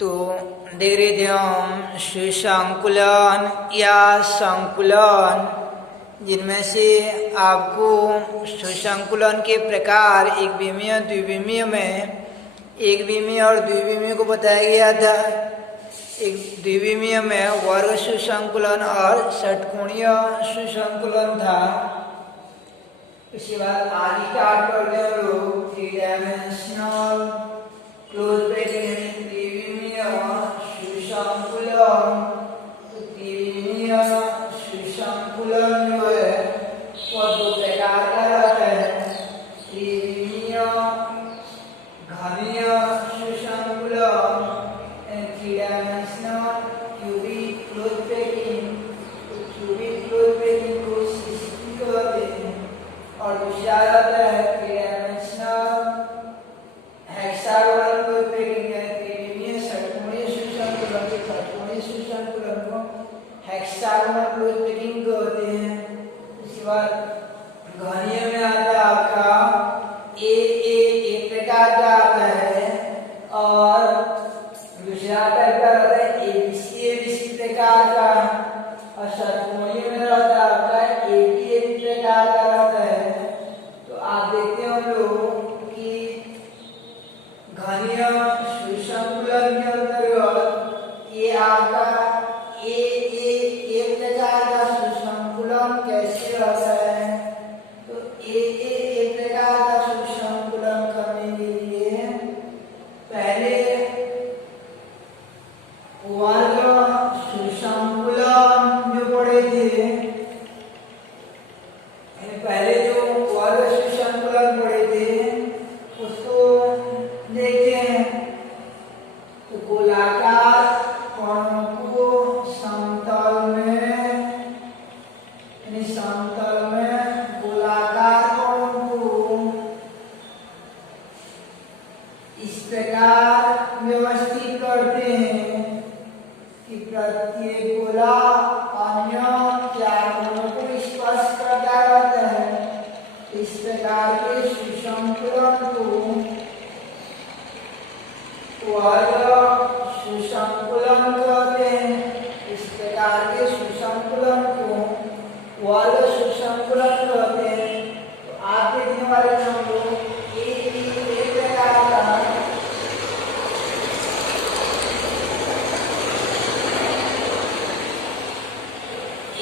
तो देख रहे थे हम सुसंकुलन या संकुलन, जिनमें से आपको सुसंकुलन के प्रकार एक विमीय द्विविमीय में एक विमीय और द्विविमीय को बताया गया था। एक द्विविमीय में वर्ग सुसंकुलन और षटकोणीय सुसंकुलन था। इसके बाद आज स्टार्ट करते हैं लोग थ्री डायमेंशनल क्लोज ब्रैकेट द्विविमीय सुसंकुलन। तो द्विविमीय सुसंकुलन जो है वह दो प्रकार का रहता है, त्रिविमीय घनीय सुसंकुलन and three dimensional cubic close bracket. तो क्यूबिक क्लोज ब्रैकेट को सिस्टम कहते हैं। और दूसरा रहता है three dimensional hexagonal close bracket है, त्रिविमीय षटकोणीय सुसंकुलन के षटकोणीय सुसंकुलन को हेक्सागोनल क्लोज ब्रैकेट कहते हैं। इसके बाद घनीय में आता है आपका एक प्रकार का आता है और दूसरा टाइप का रहता है एबीसी प्रकार का। और षटकोणीय में रहता है आपका एबी प्रकार का रहता है। तो आप देखते हो लोग कि घनीय सुसंकुलन के अंतर्गत ये आपका एक प्रकार का सुसंकुलन कैसे रहता है। तो एक प्रकार का सुसंकुलन करने के लिए पहले वर्ग सुसंकुलन जो पढ़े थे, पहले जो वर्ग सुसंकुलन पढ़े थे उसको देखते हैं। तो गोलाकार कोणों को समतल में गोलाकार कोणों को इस प्रकार व्यवस्थित करते हैं कि प्रत्येक गोला अन्य चार कोणों को स्पर्श करता रहता है। इस प्रकार के सुसंकुलन को वर्ग सुसंकुलन कहते हैं। इस प्रकार के सुसंकुलन को वर्ग सुसंकुलन कहते हैं। तो आप देखने वाले हम लोग एक प्रकार का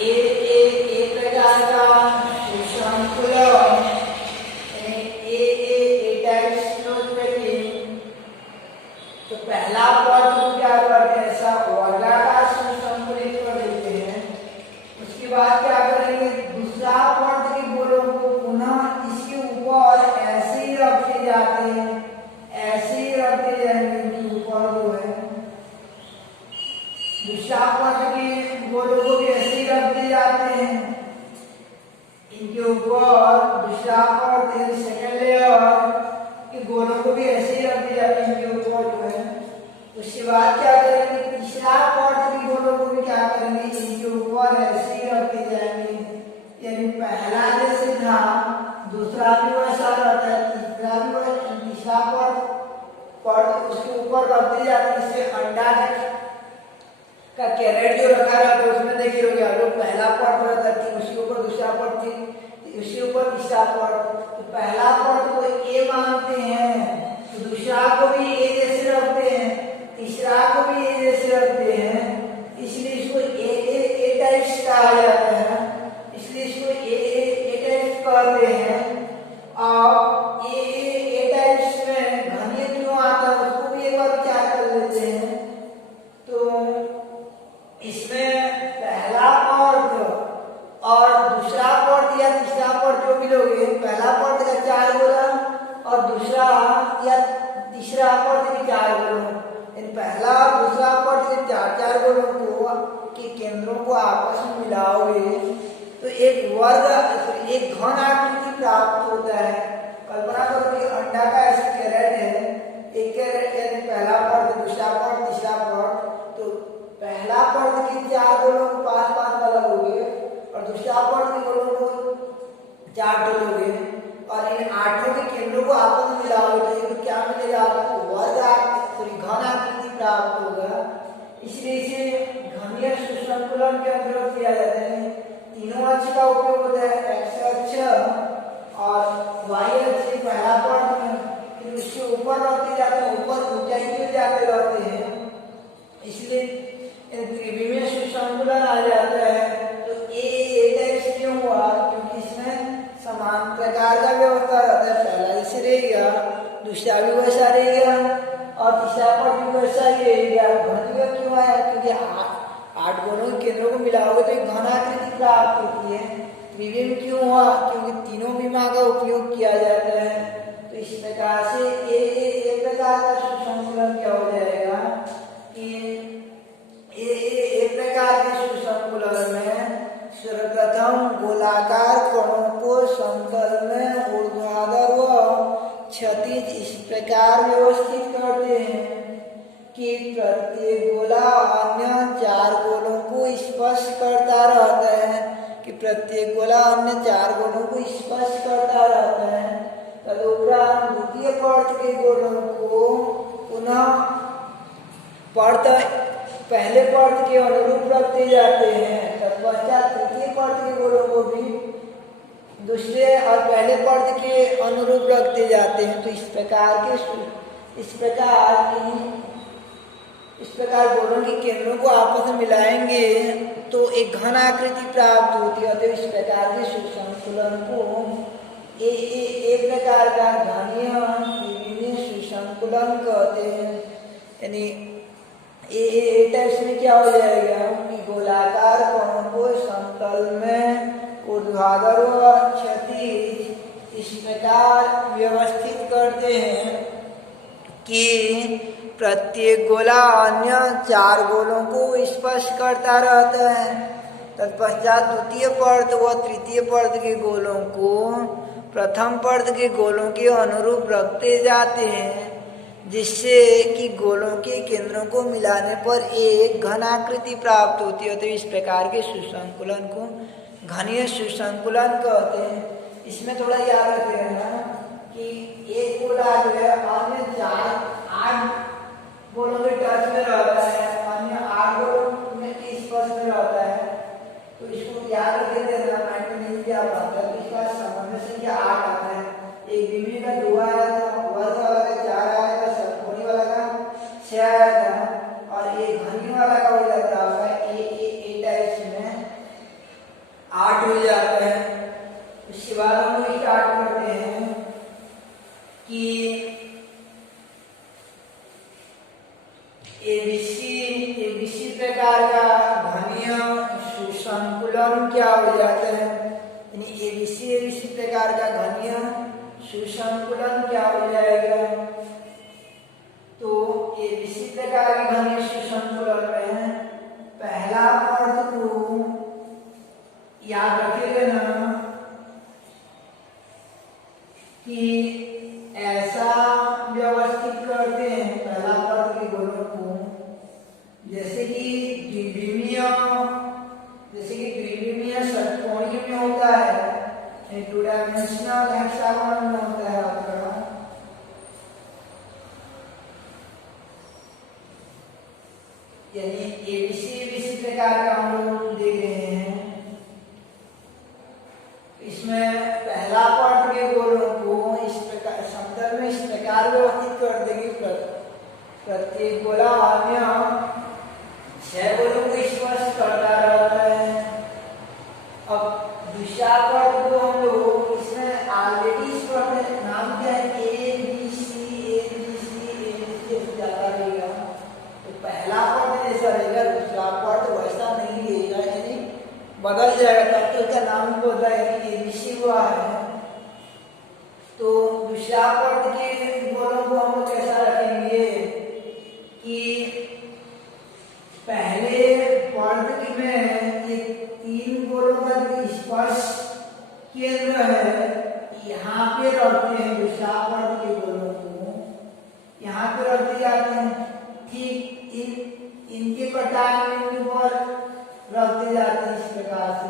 एक प्रकार का सुसंकुलन तो पहला पद को क्या करते हैं, ऐसा वर्गाकार सुसंकुलित कर देते हैं। उसके बाद क्या करेंगे, दूसरा पद के गोलों को पुनः इसके ऊपर ऐसे ही रखते जाते हैं, ऐसे ही रखते जाएंगे। इनके ऊपर जो है दूसरा पद के गोलों को भी ऐसे ही रखते जाते हैं। इनके ऊपर दूसरा पद सेकेंड लेयर के गोलों को भी ऐसे ही रखते जाते हैं इनके ऊपर जो है। उसके बाद क्या करेंगे, तीसरा पद के गोलों को भी क्या करेंगे, इनके ऊपर ऐसे ही रखते जाएंगे। यानी पहला जैसे था दूसरा भी वैसा रहता है, तीसरा पद उसके ऊपर रखते जाते हैं। इससे अंडा का कैरेट जो रखा रहता है उसमें देखिए लोग पहला पद रहता है, उसके ऊपर दूसरा पद थी, उसके ऊपर तीसरा पद। तो पहला पद को ए मानते हैं, तो दूसरा को भी ए जैसे रखते हैं, तीसरा को भी ए जैसे रखते हैं। इसलिए इसको ए टाइप्स कहा जाता है, इसलिए इसको ए टाइप्स कहते हैं। और ए टाइप्स में घनीय क्यों आता है उसको भी एक बार विचार कर लेते हैं। तो इसमें पहला पद और दूसरा पद या तीसरा पद जो भी लोगे, पहला पद का 4 गोला और दूसरा या तीसरा पद के 4 गोलों, इन पहला और दूसरा पद के 4 गोलों को के केंद्रों को आपस में मिलाओगे तो एक घन आकृति प्राप्त होता है। कल्पना करो कि अंडा का ऐसा कैरेट है, एक कैरेट यानी पहला पद, दूसरा पद, तीसरा पद। तो पहला पद के 4 गोलों को 5-5 अलग होंगे और दूसरा पद के गोलों को 4 डलोगे और इन 8 के केंद्रों को आपस में मिलाओगे तो क्या मिलेगा आपको, घन आकृति प्राप्त होगा। संकुलन के अंतर्गत किया जाता है। तीनों अक्ष का उपयोग होता है, एक्स अक्ष और वाई अक्ष पहला पॉइंट में, फिर उसके ऊपर रहते जाते हैं, ऊपर ऊंचाई पे जाते रहते हैं, इसलिए त्रिविमीय सुसंकुलन आ जाता है। तो ए टाइप क्यों हुआ? क्योंकि इसमें समान प्रकार का व्यवस्था रहता है, पहला जैसे रहेगा, दूसरा भी वैसा रहेगा और तीसरा पॉइंट भी वैसा ही रहेगा। घन क्यों आया? क्योंकि 8 गोलों के केंद्रों को मिलाओगे तो एक घन आकृति प्राप्त होती है। त्रिविम क्यों हुआ? क्योंकि तीनों विमा का उपयोग किया जाता है। तो इस प्रकार से एक प्रकार का सुसंकुलन क्या हो जाएगा कि एक प्रकार के सुसंकुलन में सर्वप्रथम गोलाकार कणों को समतल में ऊर्ध्वाधर व क्षैतिज इस प्रकार व्यवस्थित करते हैं कि प्रत्येक गोला अन्य 4 गोलों को स्पर्श करता रहता है, कि प्रत्येक गोला अन्य 4 गोलों को स्पर्श करता रहता है। तदुपरांत द्वितीय पर्त के गोलों को पुनः पहले पर्त के अनुरूप रखते जाते हैं। तत्पश्चात तृतीय पर्त के गोलों को भी दूसरे और पहले पर्त के अनुरूप रखते जाते हैं। तो इस प्रकार गोलों के केंद्रों को आपस में मिलाएंगे तो एक घन आकृति प्राप्त होती है। तो इस प्रकार के सुसंकुलन को एक प्रकार का घनीय सुसंकुलन कहते हैं। यानी ए टाइप्स में क्या हो जाएगा कि गोलाकार कोणों को समतल में ऊर्ध्वाधर व क्षैतिज इस प्रकार व्यवस्थित करते हैं कि प्रत्येक गोला अन्य 4 गोलों को स्पर्श करता रहता है। तत्पश्चात द्वितीय पर्त व तृतीय पर्त के गोलों को प्रथम पर्त के गोलों के अनुरूप रखते जाते हैं, जिससे कि गोलों के केंद्रों को मिलाने पर एक घन आकृति प्राप्त होती है। तो इस प्रकार के सुसंकुलन को घनीय सुसंकुलन कहते हैं। इसमें थोड़ा याद रखते रहना कि एक गोला जो है अन्य 8 गोलों के टच में रहता है, अन्य 8 गोलों में स्पर्श में रहता है। तो इसको याद रखते रहना, माइंड में नहीं क्या आता है। तो इसका समन्वय संख्या 8 आता है। एक द्विमीय का 2 आया था, वर्ग वाला का 4 आया था, षटकोणी वाला का 6 आया था और ये घनीय वाला का हो जाता है ए टाइप्स में 8 हो जाता है। उसके बाद हम लोग स्टार्ट करते हैं कि एबीसी प्रकार का घनीय सुसंकुलन क्या हो जाता है। यानी एबीसी प्रकार का घनीय सुसंकुलन क्या हो जाएगा। तो एबीसी प्रकार के घनीय सुसंकुलन में पहला पर्त को याद रखिएगा ना कि ऐसा व्यवस्थित करते हैं पहला पर्त के गोलों को, जैसे कि द्विविमीय षटकोणीय में होता है, 2 डायमेंशनल हेक्सागोन में होता है आपका। यानी एबीसी प्रकार का हम लोग देख रहे हैं। इसमें पहला पर्त के गोलों को इस प्रकार समतल में इस प्रकार व्यवस्थित कर देंगे। प्रत्येक गोला अन्य 6 गोलों को स्पर्श करता रहता है। अब दूसरा पर्त को हम लोग इसमें ऑलरेडी इस पर्त नाम क्या है, एबीसी जाता रहेगा। तो पहला पर्त जैसा रहेगा, दूसरा पर्त वैसा नहीं रहेगा, यानी बदल जाएगा। तब तो उसका नाम बदला है, एबीसी हुआ है। तो दूसरा पर्त के गोलों को हम लोग कैसा रखेंगे कि पहले पर्त में ये 3 गोलों का जो स्पर्श केंद्र है यहाँ पे रखते हैं। दूसरा पर्त के गोलों को यहाँ पे रखते जाते हैं, ठीक इनके कटान बिंदु पर रखते जाते हैं। इस प्रकार से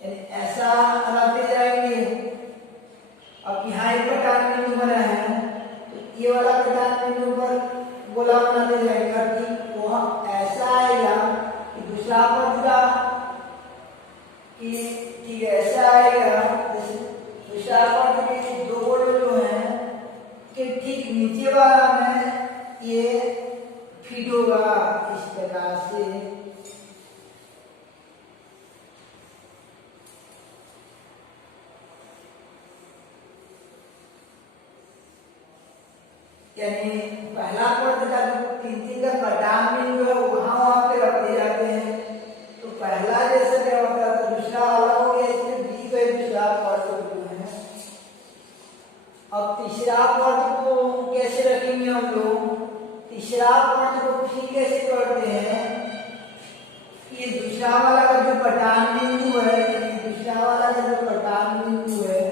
यानी ऐसा रखते जाएंगे। अब यहाँ एक कटान बिंदु बना है, तो ये वाला कटान बिंदु पर गोला बनाते जाएगा। ठीक वह ऐसा आएगा कि दूसरा यानी पहला पद का जो तीन का कटान बिंदु है वहां पे रख दिए जाते हैं। तो पहला जैसे क्या होता है तो दूसरा अलग हो गया, इसमें दी गई दूसरा पद जो है। अब तीसरा पद को कैसे रखेंगे हम लोग? तीसरा पद को ठीक कैसे करते हैं? ये दूसरा वाला का जो कटान बिंदु है, दूसरा वाला का जो कटान बिंदु है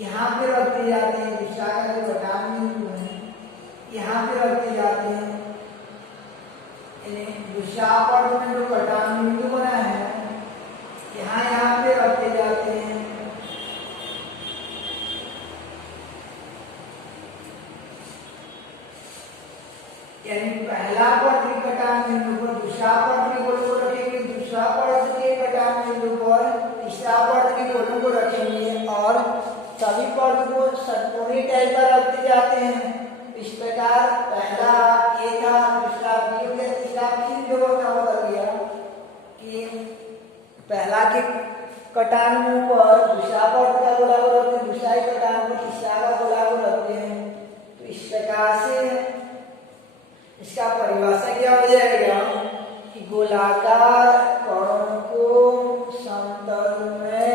यहाँ पे रख दिए जाते हैं। दूसरा का जो कटान बिंदु है यहाँ पे रख दिए जाते हैं। दूसरा पद में जो कटान बिंदु बना है यहाँ पे रख दिए जाते हैं। यानी पहला पद के कटान बिंदु पर दूसरा पद के गोलों को रखेंगे, दूसरा पद के कटान बिंदु पर तीसरा पद के गोलों को रखेंगे और सभी पद को षटकोणीय टाइप का रख दिए जाते हैं। इस प्रकार पहला ए था, दूसरा बी हो गया, तीसरा फिर जो बदल गया कि पहला के कटान पर दूसरा पद का गोला को रखते हैं, दूसरा के कटान पर तीसरा का गोला को रखते हैं। तो इस प्रकार से इसका परिभाषा क्या हो जाएगा कि गोलाकार कणों को समतल में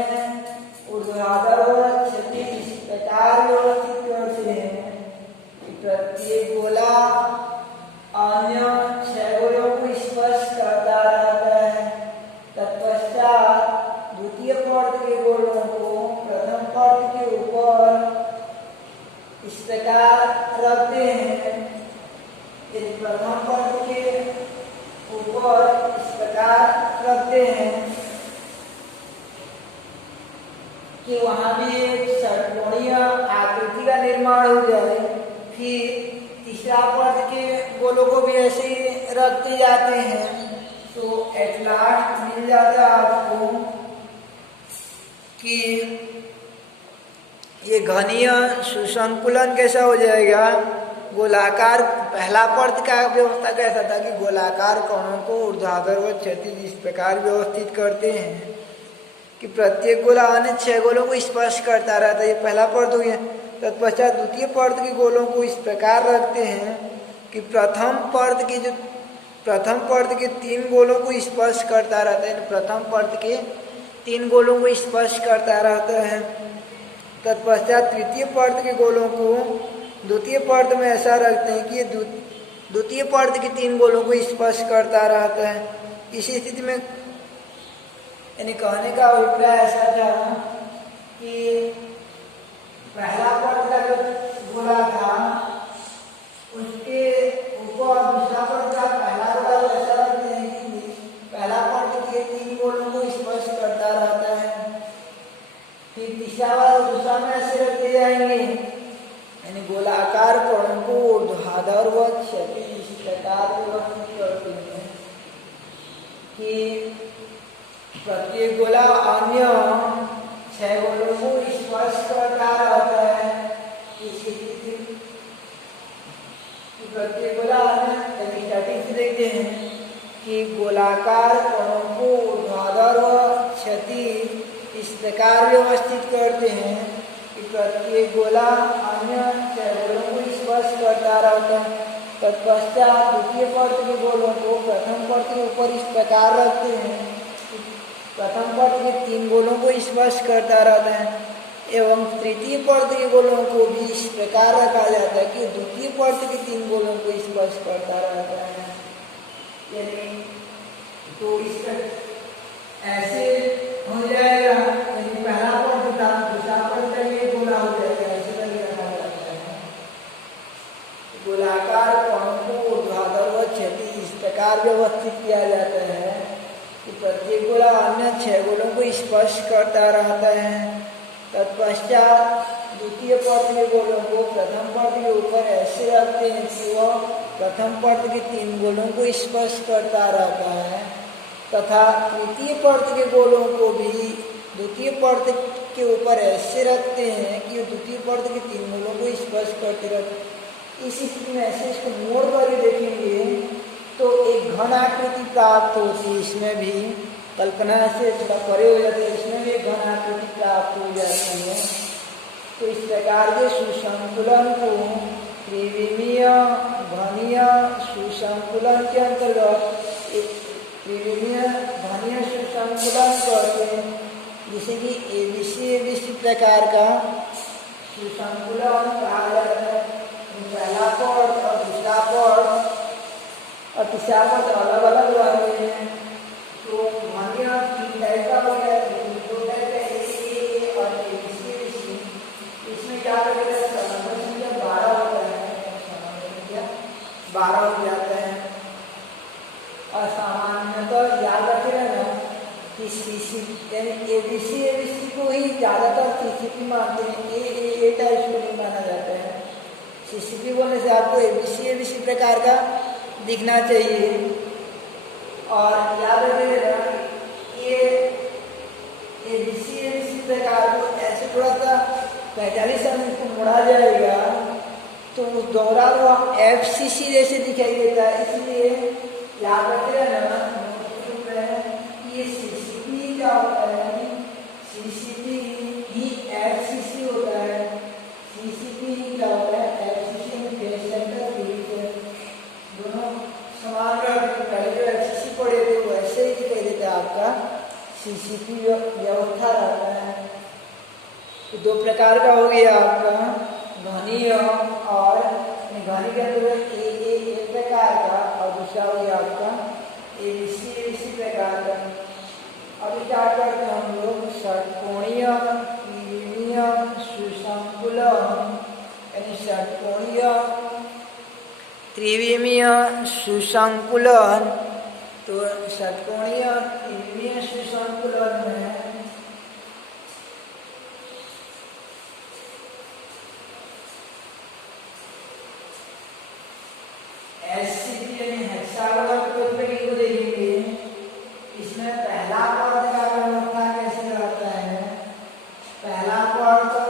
ऊर्ध्वाधर और क्षैतिज इस प्रकार व्यवस्थित करते हैं कि प्रत्येक गोला अन्य छह गोलों को स्पर्श करता रहता है। तत्पश्चात द्वितीय पद के गोलों को प्रथम पद के ऊपर इस प्रकार रखते हैं। प्रथम पद के ऊपर इस प्रकार रखते हैं कि वहां भी एक षटकोणीय आकृति का निर्माण हो जाए। फिर तीसरा पद के गोलों को भी ऐसे ही रखते जाते हैं। तो एट लास्ट मिल जाता है आपको कि ये घनीय सुसंकुलन कैसा हो जाएगा। गोलाकार पहला पद का व्यवस्था कैसा था कि गोलाकार कणों को ऊर्ध्वाधर व क्षैतिज इस प्रकार व्यवस्थित करते हैं कि प्रत्येक गोला अन्य छह गोलों को स्पर्श करता रहता है। ये पहला पद हो गया। तत्पश्चात द्वितीय पद के गोलों को इस प्रकार रखते हैं कि प्रथम पद के तीन गोलों को स्पर्श करता रहता है। प्रथम पद के तीन गोलों को स्पर्श करता रहता है। तत्पश्चात तृतीय पद के गोलों को द्वितीय पद में ऐसा रखते हैं कि द्वितीय पद के तीन गोलों को स्पर्श करता रहता है। इसी स्थिति में यानी कहने का अभिप्राय ऐसा था कि पहला पद का जो गोला था उसके ऊपर दूसरा पद का पहला गोला ऐसा रखते हैं कि पहला पद के तीन गोलों को स्पर्श करता रहता है। फिर तीसरा वाला दूसरा में ऐसे रखते जाएंगे यानी गोलाकार कणों को ऊर्ध्वाधर व क्षैतिज इस प्रकार व्यवस्थित करते हैं कि प्रत्येक गोला अन्य छह गोलों को स्पर्श करता रहता है। इसी प्रत्येक गोला अन्य देखते हैं कि गोलाकार कणों को ऊर्ध्वाधर व क्षैतिज इस प्रकार व्यवस्थित करते हैं कि प्रत्येक गोला अन्य छह गोलों को स्पर्श करता रहता है। तत्पश्चात द्वितीय पद के गोलों को प्रथम पद के ऊपर इस प्रकार रखते हैं। प्रथम पद के तीन गोलों को स्पर्श करता रहता है एवं तृतीय पद के गोलों को भी इस प्रकार रखा जाता है कि द्वितीय पद के तीन गोलों को स्पर्श करता रहता है। यानी तो इस ऐसे हो जाएगा यानी पहला पद था दूसरा पद का ये गोला हो जाएगा। ऐसे करके रखा जाता है। गोलाकार कणों को ऊर्ध्वाधर व क्षैतिज इस प्रकार व्यवस्थित किया जाता है कि प्रत्येक गोला अन्य छह गोलों को स्पर्श करता रहता है। तत्पश्चात द्वितीय पद के गोलों को प्रथम पद के ऊपर ऐसे रखते हैं कि वह प्रथम पद के तीन गोलों को स्पर्श करता रहता है तथा तृतीय पद के गोलों को भी द्वितीय पद के ऊपर ऐसे रखते हैं कि द्वितीय पद के तीन गोलों को स्पर्श करते रहते हैं। इस स्थिति में ऐसे इसको मोड़ कर देखेंगे तो एक घन आकृति प्राप्त होती है। इसमें भी कल्पना से थोड़ा परे हो जाते हैं, इसमें भी एक घन आकृति प्राप्त हो जाती है। तो इस प्रकार के सुसंकुलन को त्रिविमीय घनीय सुसंकुलन के अंतर्गत त्रिविमीय घनीय सुसंकुलन करते हैं, जिसे कि एबीसी प्रकार का सुसंकुलन कहा जाता है। पहला पद और दूसरा पद और तीसरा पद अलग अलग हुए हैं। तो घनीय 3 टाइप का हो गया, 2 टाइप का ए और एबीसी। इसमें क्या करेगा, समांतर संख्या 12 होता है, समांतर संख्या 12 हो जाता है। और सामान्यतः याद रखे ना कि एबीसी को ही ज्यादातर सीसीपी मानते हैं, ए टाइप को नहीं माना जाता है। सीसीपी बोलने से आपको एबीसी प्रकार का दिखना चाहिए। और याद रखिएगा ये एबीसी प्रकार को ऐसे थोड़ा सा 45 मिनट को मोड़ा जाएगा तो उस दोहरा हुआ एफसीसी जैसे दिखाई देता है। इसलिए याद रखिएगा ये सीसीपी क्या होता है, सीसीपी ही एफसीसी होता है। सीसीपी ही क्या होता है, एफसीसी में फेस सेंटर दोनों समान रहते हैं। पहले जो एफसीसी पढ़े थे वैसे ही दिखाई देता है, आपका सीसीपी व्यवस्था रहता है। तो 2 प्रकार का हो गया आपका घनीय और घनी के अंतर्गत ए प्रकार का, और दूसरा हो गया आपका एबीसी प्रकार का। अब स्टार्ट करते हैं हम लोग षटकोणीय त्रिविमीय सुसंकुलन, यानी षटकोणीय त्रिविमीय सुसंकुलन। तो षटकोणीय त्रिविमीय सुसंकुलन में एससीपी यानी हेक्सागोनल प्रोपेगेटिव को देखेंगे। इसमें पहला पद का व्यवस्था कैसे रहता है, पहला पद तो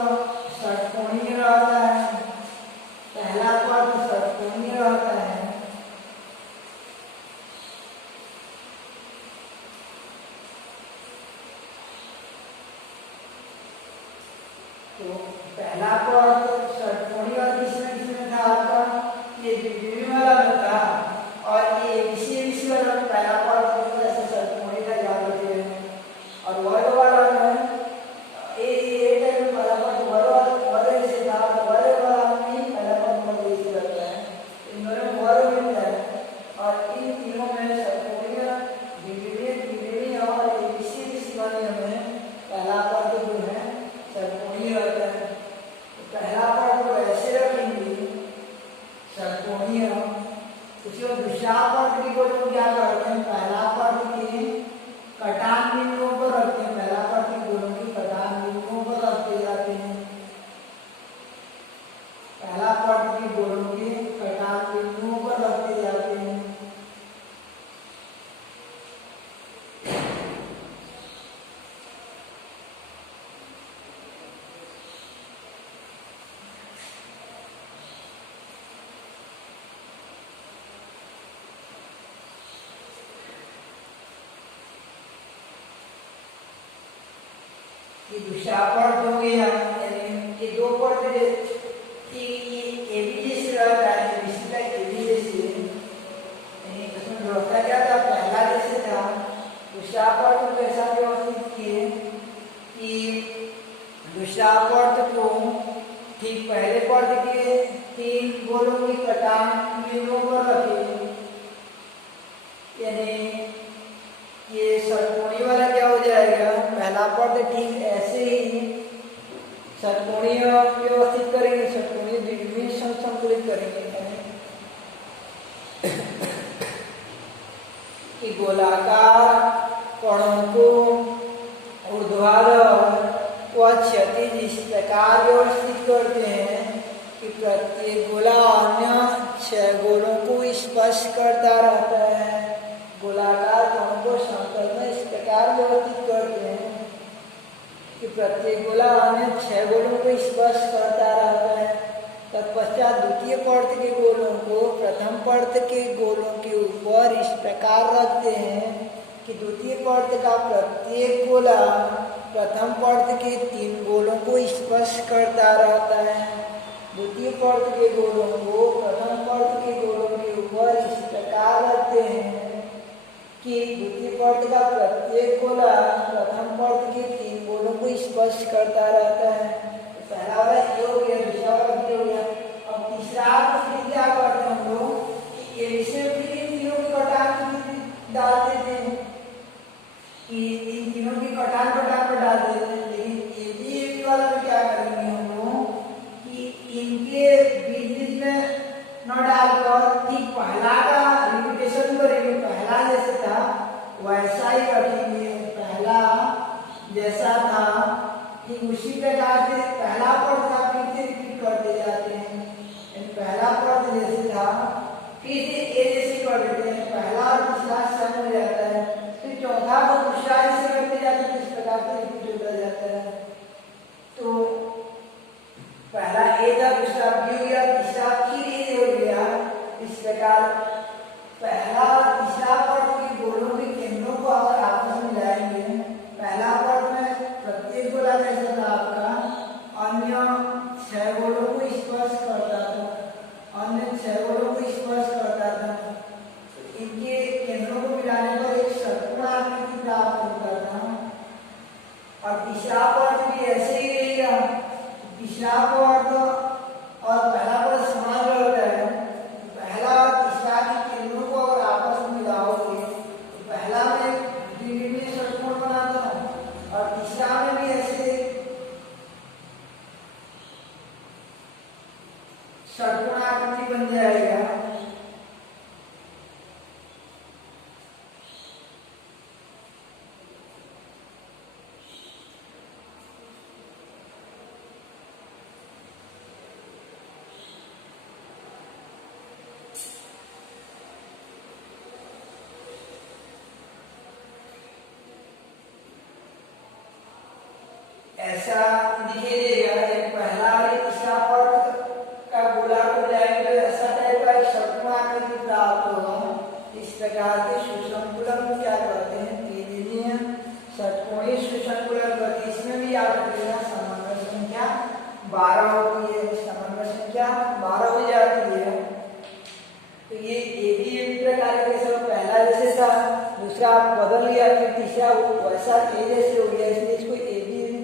षटकोणीय रहता है, पहला पद षटकोणीय रहता है। तो पहला पद षटकोणीय और किसमें था आपका, ये द्विविमीय वाला था, और ये एबीसी वाला पहला पद ऐसे षटकोणीय का याद रखते हैं। और वर्ग वाला में ए टाइप में पहला पद वर्ग से था, वर्ग वाला में पहला पद वर्ग से रहता है। इन दोनों में वर्ग मिलता है। और इन तीनों में षटकोणीय द्विविमीय त्रिविमीय और एबीसी वाले में पहला पद जो है षटकोणीय रहता है। तो पहला पद को ऐसे रखेंगे षटकोणीय, उसके बाद दूसरा पद की को क्या करते हैं, पहला पद के कटान बिंदुओं पर रखते हैं, पहला पद के दोनों की कटान बिंदुओं पर रखते जाते हैं। पहला पद के दोनों के कटान बिंदुओं पर रखते जाते हैं। ये दूसरा पद हो गया, ये 2 पद ये एबीसी रहता है, एबीसी का एबीसी। इसमें व्यवस्था क्या था, पहला जैसे था, दूसरा पद को कैसा व्यवस्थित किए कि दूसरा पद को ठीक पहले पद के 3 गोलों की कटान बिंदुओं पर रखे। यानी ये षटकोणीय वाला क्या हो जाएगा, पहला पद ठीक ऐसे ही षटकोणीय व्यवस्थित करेंगे, षटकोणीय द्विविमीय संकुलित करेंगे कि गोलाकार कोणों को ऊर्ध्वाधर व क्षैतिज इस प्रकार व्यवस्थित करते हैं कि प्रत्येक गोला अन्य 6 गोलों को स्पर्श करता रहता है। गोलाकार कोण को समतल में इस प्रकार व्यवस्थित करते हैं कि प्रत्येक गोला अन्य 6 गोलों को स्पर्श करता रहता है। तत्पश्चात द्वितीय पर्त के गोलों को प्रथम पर्त के गोलों के ऊपर इस प्रकार रखते हैं कि द्वितीय पर्त का प्रत्येक गोला प्रथम पर्त के 3 गोलों को स्पर्श करता रहता है। द्वितीय पर्त के गोलों को प्रथम पर्त के गोलों के ऊपर इस प्रकार रखते हैं कि द्वितीय पर्त का प्रत्येक गोला प्रथम पर्त के 3 गोलों को स्पर्श करता रहता है। तो पहला वाला ये हो गया, दूसरा वाला ये हो गया। अब तीसरा फिर क्या करते हैं हम लोग कि ऐसे फिर इन तीनों की कटान डालते थे कि इन तीनों की कटान पर डाल देते हैं। लेकिन एबी वाला में क्या करेंगे हम लोग कि इनके बीच में न डालकर ठीक पहला का रिपीटेशन करेंगे। पहला जैसे था वैसा ही रखेंगे, पहला जैसा था ठीक उसी प्रकार से पहला पद था फिर से रिपीट करते जाते हैं। पहला पद जैसे था फिर से ए जैसे कर देते हैं, पहला और दूसरा सम हो जाता है, फिर चौथा को दूसरा ऐसे करते जाते हैं, इस प्रकार से रिपीट होता जाता है। तो पहला ए था, दूसरा बी हो गया, तीसरा फिर ए हो गया। इस प्रकार पहला और तीसरा पद के गोलों के केंद्रों को अगर आपस में मिलाएंगे, पहला पद में प्रत्येक गोला कैसा था आपका अन्य 6 गोलों को स्पर्श करता था, अन्य 6 गोलों को स्पर्श करता था। तो इनके केंद्रों को मिलाने पर एक षटकोण आकृति प्राप्त होता था। और तीसरा पद भी ऐसे ही रहेगा, तीसरा पद और पहला पद समान रहता है। पहला और तीसरा के केंद्रों को अगर आपस में मिलाओगे तो पहला में द्विविमीय षटकोण बनाता है और तीसरा में भी ऐसे षटकोण आकृति बन जाएगा। ऐसा दिखाई देगा। एक पहला और एक तीसरा पद का गोला को मिलाएंगे तो ऐसा टाइप का एक षटकोण आकृति प्राप्त होगा। इस प्रकार के सुसंकुलन को क्या कहते हैं त्रिविमीय षटकोणीय सुसंकुलन कहते हैं। इसमें भी याद रखिएगा समन्वय संख्या 12 होती है, समन्वय संख्या 12 हो जाती है। तो ये एक प्रकार के सब पहला जैसे था, दूसरा बदल लिया, फिर तीसरा वैसा ए जैसे हो गया, इसलिए इसको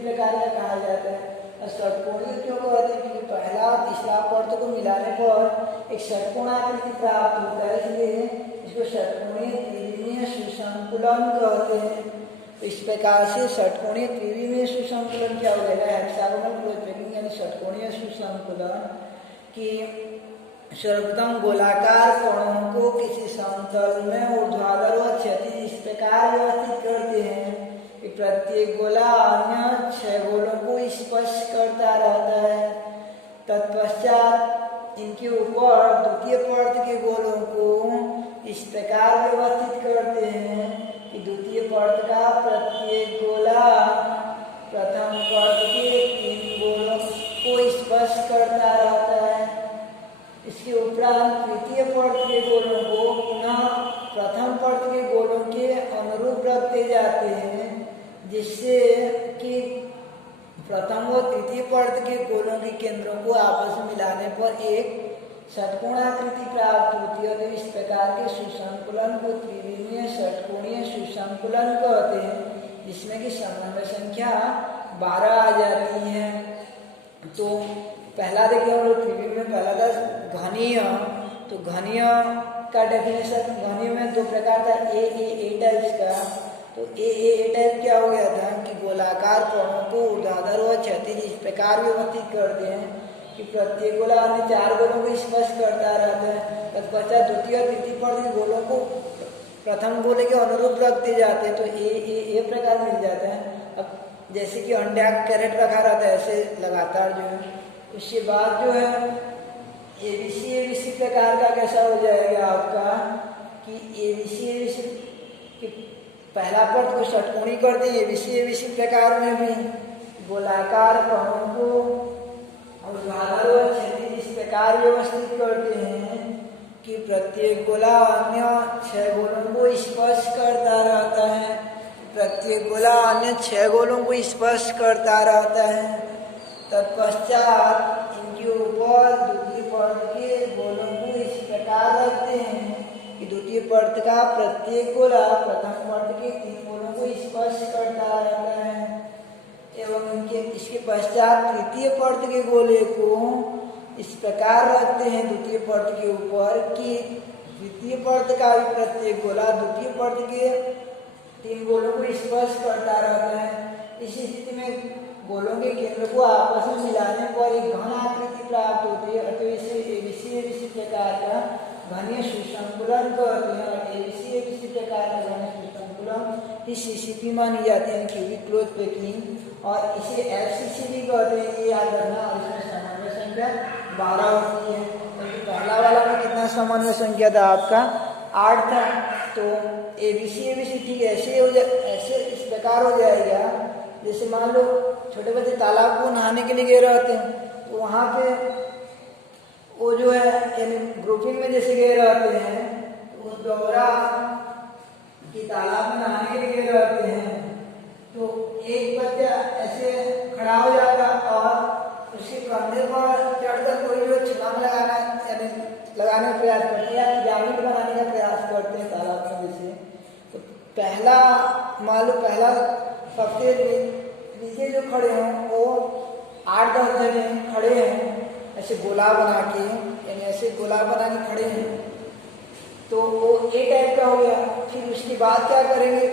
प्रकार का कहा जाता है। और षटकोणीय क्यों कहते हैं क्योंकि पहला और तीसरा पद को मिलाने पर एक षटकोण आकृति प्राप्त होता है, इसलिए इसको षटकोणीय त्रिविमीय सुसंकुलन कहते हैं। तो इस प्रकार से षटकोणीय त्रिविमीय सुसंकुलन क्या हो जाएगा हेक्सागोनल क्लोज यानी षटकोणीय सुसंकुलन की सर्वप्रथम गोलाकार कोणों को किसी समतल में ऊर्ध्वाधर व क्षैतिज इस प्रकार व्यवस्थित करते हैं कि प्रत्येक गोला अन्य 6 गोलों को स्पर्श करता रहता है। तत्पश्चात इनके ऊपर द्वितीय पर्त के गोलों को इस प्रकार व्यवस्थित करते हैं कि द्वितीय पर्त का प्रत्येक गोला प्रथम पर्त के 3 गोलों को स्पर्श करता रहता है। इसके उपरांत तृतीय पर्त के गोलों को पुनः प्रथम पर्त के गोलों के अनुरूप रखते जाते हैं, जिससे कि प्रथम व तृतीय पर्त के गोलों के केंद्रों को आपस में मिलाने पर एक षटकोणाकृति प्राप्त होती है। तो इस प्रकार के सुसंकुलन को त्रिविमीय षटकोणीय सुसंकुलन कहते हैं, जिसमें कि समन्वय संख्या 12 आ जाती है। तो पहला देखिए हम लोग त्रिविमीय में पहला था घनीय। तो घनीय का डेफिनेशन घनीय में 2 प्रकार था, ए टाइप्स का। तो ए टाइप क्या हो गया था कि गोलाकार कोणों को ऊर्ध्वाधर व क्षैतिज इस प्रकार व्यवस्थित करते हैं कि प्रत्येक गोला अन्य 4 गोलों को स्पर्श करता रहता है। तत्पश्चात द्वितीय और तृतीय पर्त के गोलों को प्रथम गोले के अनुरूप रखते जाते हैं। तो ए प्रकार मिल जाता है। अब जैसे कि अंडा कैरेट रखा रहता है ऐसे लगातार जो है, उसके बाद जो है एबीसी प्रकार का कैसा हो जाएगा आपका कि एबीसी पहला पर्त को षटकोणी कर दें। एबीसी प्रकार में भी गोलाकार कोणों को ऊर्ध्वाधर व क्षैतिज इस प्रकार व्यवस्थित करते हैं कि प्रत्येक गोला अन्य 6 गोलों को स्पर्श करता रहता है। प्रत्येक गोला अन्य 6 गोलों को स्पर्श करता रहता है। तत्पश्चात के ऊपर द्वितीय परत के गोलों को इस प्रकार रखते हैं कि द्वितीय परत का प्रत्येक गोला प्रथम परत के 3 गोलों को स्पर्श करता रहता है एवं इसके पश्चात तृतीय परत के गोले को इस प्रकार रखते हैं द्वितीय परत के ऊपर कि द्वितीय परत का भी प्रत्येक गोला द्वितीय परत के 3 गोलों को स्पर्श करता रहता है। इस स्थिति में गोलों के केंद्र को आपस में मिलाने पर एक घन आकृति प्राप्त होती है अतः इसे एबीसी प्रकार का घनीय सुसंकुलन कहते हैं और एबीसी प्रकार का घनीय सुसंकुलन इस सीसीपी मानी जाती है क्यूबिक क्लोज पैकिंग और इसे एफसीसी भी कहते हैं। ये याद रखना और इसमें समन्वय संख्या 12 होती है। तो पहला वाला में कितना समन्वय संख्या था आपका 8 था। तो एबीसी ठीक ऐसे हो जाए ऐसे इस प्रकार हो जाएगा जैसे मान लो छोटे बच्चे तालाब को नहाने के लिए गए रहते हैं तो वहाँ पे वो जो है यानी ग्रुपिंग में जैसे गए रहते हैं तो वो दोहरा कि तालाब में नहाने के लिए गए रहते हैं तो एक बच्चा ऐसे खड़ा हो जाता और उसके कंधे पर चढ़कर कोई जो छलांग लगाना यानी लगाने का प्रयास करते हैं या पिरामिड बनाने का प्रयास करते हैं तालाब में जैसे। तो पहला मान लो पहला सबसे नीचे जो खड़े हैं वो 8-10 जने खड़े हैं ऐसे गोला बना के यानी ऐसे गोला बना के खड़े हैं तो वो ए टाइप का हो गया। फिर उसके बाद क्या करेंगे